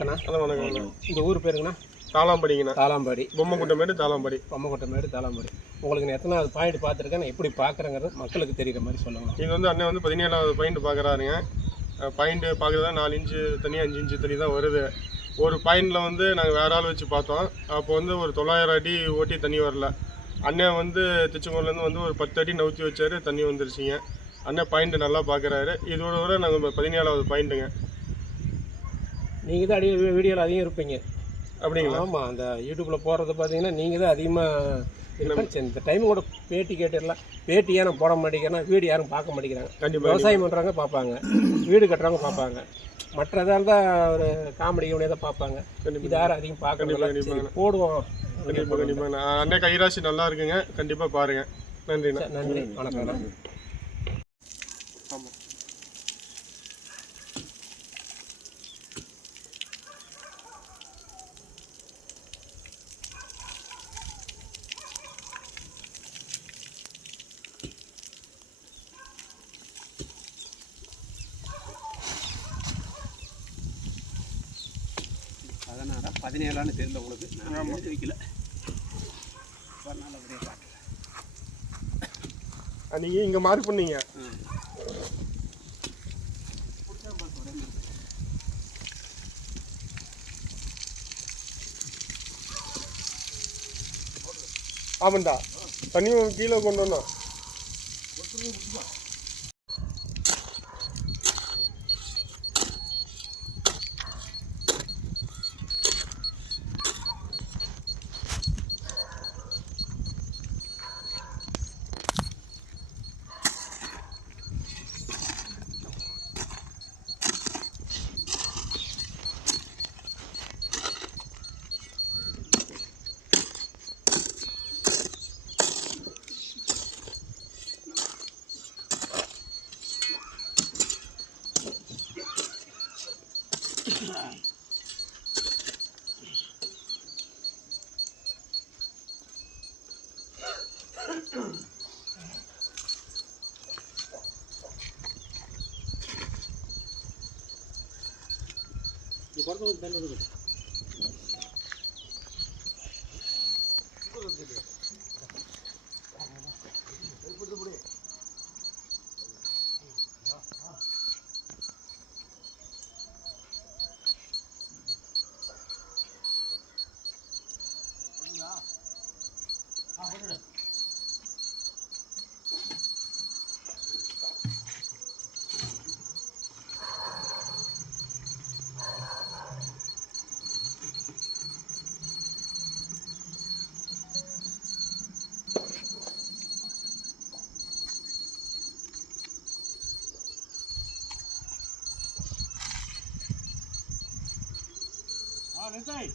வணக்கண்ணா. வணக்கம். இந்த ஊர் பேருங்கண்ணா? தாளாம்படிங்கண்ணா. தாளாம்படி. பொம்மக்குட்டமேடு தாளாம்படி. பொம்மக்குட்டமேடு தாளாம்படி. உங்களுக்கு நான் எத்தனாவது பாயிண்ட் பார்த்துருக்கேன், நான் எப்படி பார்க்குறேங்கிறது மக்களுக்கு தெரிகிற மாதிரி சொல்லுங்கள். நீங்கள் வந்து அண்ணன் வந்து 17வது பாயிண்ட் பார்க்குறாருங்க. பாயிண்ட் பார்க்குறதா 4 இன்ச்சு தண்ணி 5 இன்ச்சு தண்ணி தான் வருது. ஒரு பாயிண்டில் வந்து நாங்கள் வேறு ஆள் வச்சு பார்த்தோம். அப்போ வந்து ஒரு 900 அடி ஓட்டி தண்ணி வரல. அண்ணன் வந்து திருச்செங்கோட்லேருந்து வந்து ஒரு 10 அடி நவுத்தி வச்சார், தண்ணி வந்துருச்சிங்க. அண்ணன் பாயிண்ட் நல்லா பார்க்குறாரு. இதோட விட நாங்கள் 17வது பாயிண்ட்டுங்க. நீங்கள் தான் வீடியோவில் அதிகம் இருப்பீங்க அப்படிங்களா? ஆமாம், அந்த யூடியூப்பில் போடுறது பார்த்தீங்கன்னா நீங்கள் தான் அதிகமாக. இந்த டைம் கூட பேட்டி கேட்டுடலாம். பேட்டி ஏன் போட மாட்டேங்கிறேன்னா வீடு யாரும் பார்க்க மாட்டேங்கிறாங்க. கண்டிப்பாக விவசாயம் பண்ணுறாங்க பார்ப்பாங்க, வீடு கட்டுறவங்க பார்ப்பாங்க, மற்றதாக இருந்தால் ஒரு காமெடி தான் பார்ப்பாங்க. இது யாரும் அதிகம் பார்க்க போடுவோம். கண்டிப்பாக அண்ணன் கைராசி நல்லா இருக்குங்க. கண்டிப்பாக பாருங்கள். நன்றிண்ணா. நன்றி, வணக்கம்ண்ணா. ஆமாம். அதனால் 17ஆன்னு தெரியல உங்களுக்கு. நான் எழுதி வைக்கல. நல்லபடியாக பார்க்கல. நீங்கள் இங்கே மார்க் பண்ணீங்க. ஆமாண்டா, தண்ணியும் கீழே கொண்டு வந்தோம். Right.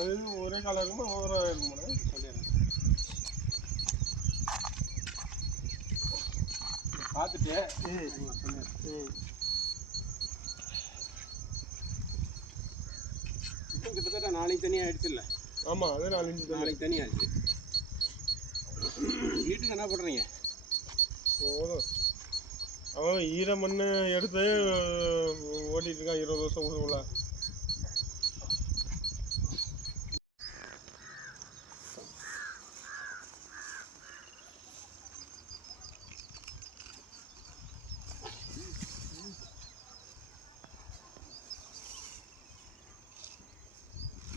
அது ஒரே காலம் இருக்குமா ஒவ்வொரு இருக்குமா சொல்லிடுறேன். பார்த்துட்டு இப்போ கிட்டத்தட்ட நாளைக்கு தண்ணி ஆகிடுச்சு இல்லை? ஆமாம், அதே 4 இன்ச்சு நாளைக்கு தண்ணி ஆயிடுச்சு. வீட்டுக்கு என்ன பண்ணுறீங்க? போதும். அவன் ஈர மண் எடுத்து ஓட்டிகிட்டு இருக்கான் 20 வருஷம் ஊருக்குள்ள.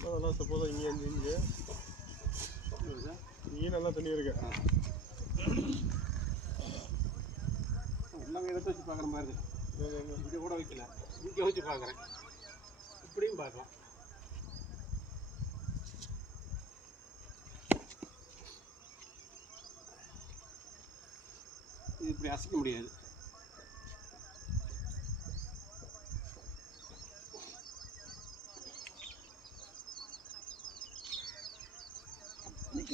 அதெல்லாம் சப்போஸ் இங்கே 5 இன்ச்சு இங்கே நல்லா தண்ணி இருக்கு. எல்லாமே எடுத்து வச்சு பார்க்குற மாதிரி இருக்கு. இங்கே கூட வைக்கல, இங்கே வச்சு பார்க்குறேன். இப்படியும் பார்க்கலாம். இது இப்படி அசைக்க முடியாது.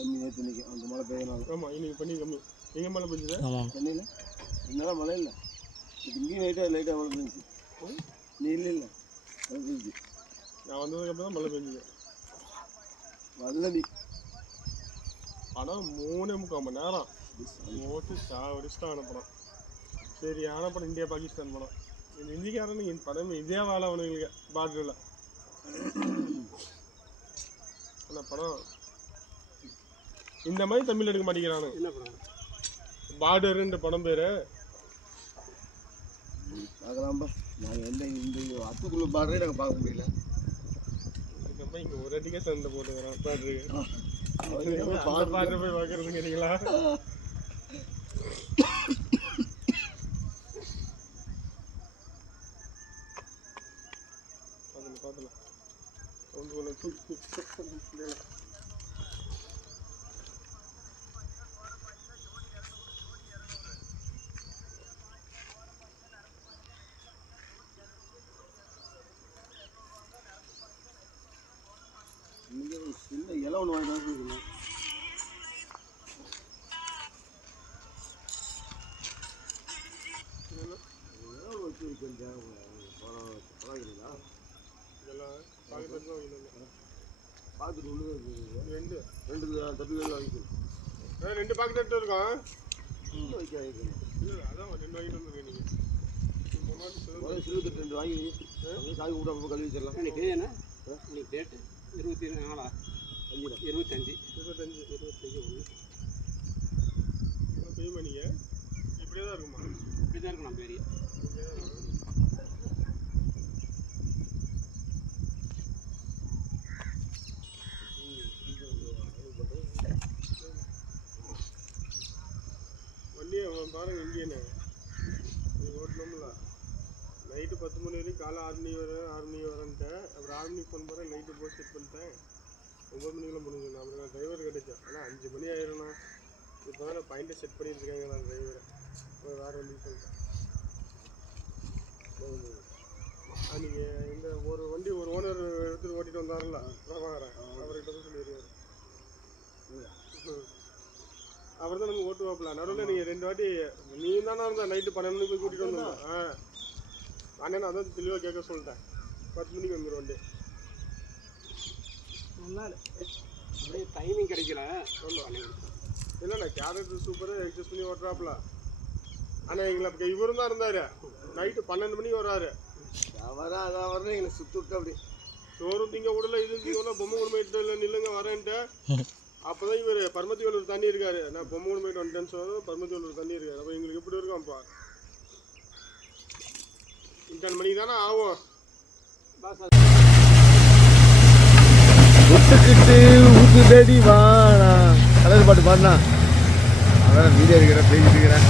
கம்மி நேற்று இன்னைக்கு அந்த மழை பெய்யனால. ஆமாம் இன்னைக்கு பண்ணி கம்மி. எங்கே மழை பெஞ்சுது? ஆமாம். சென்னையில் இன்னும் மழை இல்லை. இங்கேயும் லைட்டாக மழை பெஞ்சிச்சு. நீ இல்லை மழை பெஞ்சிச்சு. நான் வந்ததுக்கப்புறம் தான் மழை பெஞ்சுது. வரல நீ. ஆனால் 3.25 மணி நேரம் ஓட்டு சாவடிச்சுட்டு அனுப்புகிறோம். சரி படம் இந்தியா பாகிஸ்தான் படம். இந்த இந்திக்காரனுக்கு இந்த படமே இதே வேலை அவனுங்களுக்கு பார்டரில். அந்த படம் இந்த மாதிரி தமிழ் எடுக்க மாட்டேங்கிறானு. என்ன படம்? பார்டருன்ற படம் பேர். பார்க்கலாம்பா. நாங்கள் இந்த அத்துக்குள்ள பார்டரே நாங்கள் பார்க்க முடியல. அதுக்கப்புறம் இங்கே ஒரு அடிக்கே சண்டை போட்டுக்கிறோம் பார்டருக்கு. பார்டர் போய் பார்க்கறது கேட்டீங்களா? பார்த்துலாம் இங்கே ஒரு சின்ன இலை ஒன்று வாங்கிட்டு வந்து வச்சு வைக்கிறேன். பழகிறதா இதெல்லாம் பார்க்கறது தான் இல்லை. பார்த்துட்டு உள்ளே ரெண்டு தட்டுகள் வாங்கிக்கணும். 2 பாக்கெட் எடுத்து இருக்கோம். வைக்க வைக்கணும். இல்லை அதான் 2 வாங்கிட்டு வந்துருக்கேன் நீங்கள். சிலுவத்தட்டு 2 வாங்கி சாமி கூட கழுவி வச்சிடலாம். இன்னைக்கு என்ன இன்னைக்கு டேட்டு 24 25 பெய்யுமா நீங்கள்? இப்படியே தான் இருக்குமா? இப்படி தான் இருக்கும் நம்ம ஏரியா. வண்டியை பாருங்க இந்தியனு ஓட்டணும்ல. நைட்டு 10 மணி வரைக்கும் காலை 6 மணி வரேன்ட்டேன். அப்புறம் 6 மணிக்கு ஃபோன் போகிறேன். நைட்டு போய் செட் பண்ணிட்டேன். 9 மணிக்கெல்லாம் முடிஞ்சு. அப்புறம் நான் டிரைவர் கிடைச்சேன். ஆனால் 5 மணி ஆயிடும்ண்ணா. இப்போ தான் பாயிண்ட்டை செட் பண்ணியிருக்காங்க நான் டிரைவரை. வேறு வண்டி சொல்லிட்டேன். நீங்கள் இந்த ஒரு வண்டி ஒரு ஓனர் எடுத்துகிட்டு ஓட்டிகிட்டு வந்தார்ல பிரபாகரன், அவர்கிட்ட தான் சொல்லிடுவார். அவர் தான் நமக்கு ஓட்டுவாப்பில். நடுவில் நீங்கள் 2 வாட்டி நீ தானே இருந்தா நைட்டு 12 மணிக்கு போய் கூட்டிகிட்டு வந்தோம். அண்ணன் அதான் தெளிவாக கேட்க சொல்லிட்டேன். 10 மணிக்கு வந்துடும் வண்டி. நல்லா அப்படியே டைமிங் கிடைக்கல. இல்லைண்ணா கேரக்டர் சூப்பராக எக்ஸஸ் பண்ணி ஓட்டுறாப்புல. ஆனால் எங்களை அப்போ இவரும் தான் இருந்தார். நைட்டு 12 மணிக்கு வர்றாரு. அதான் வரணும் எங்களை சுற்றி விட்டு அப்படி சோறும் திங்க விடல இது திங்க பொம்மை கொண்டு போயிட்டு இல்லை நில்லுங்க வரேன்ட்டு. அப்போ தான் இவர் பரமத்தி வேலூர் தண்ணி இருக்காரு. நான் பொம்மை கொண்டு போயிட்டு வந்துட்டேன்னு சொல்லுவோம். பரமத்தி வேலூர் தண்ணி இருக்காரு. அப்போ எங்களுக்கு எப்படி இருக்கும்ப்பா? இத்தனை மணிக்கு தானே ஆகும். விட்டுக்கிட்டு ஊத்துதடி வானா கலர் பாட்டு பாடினா அதான் வீடியோ இருக்கிறேன் பேசிட்டு இருக்கிறேன்.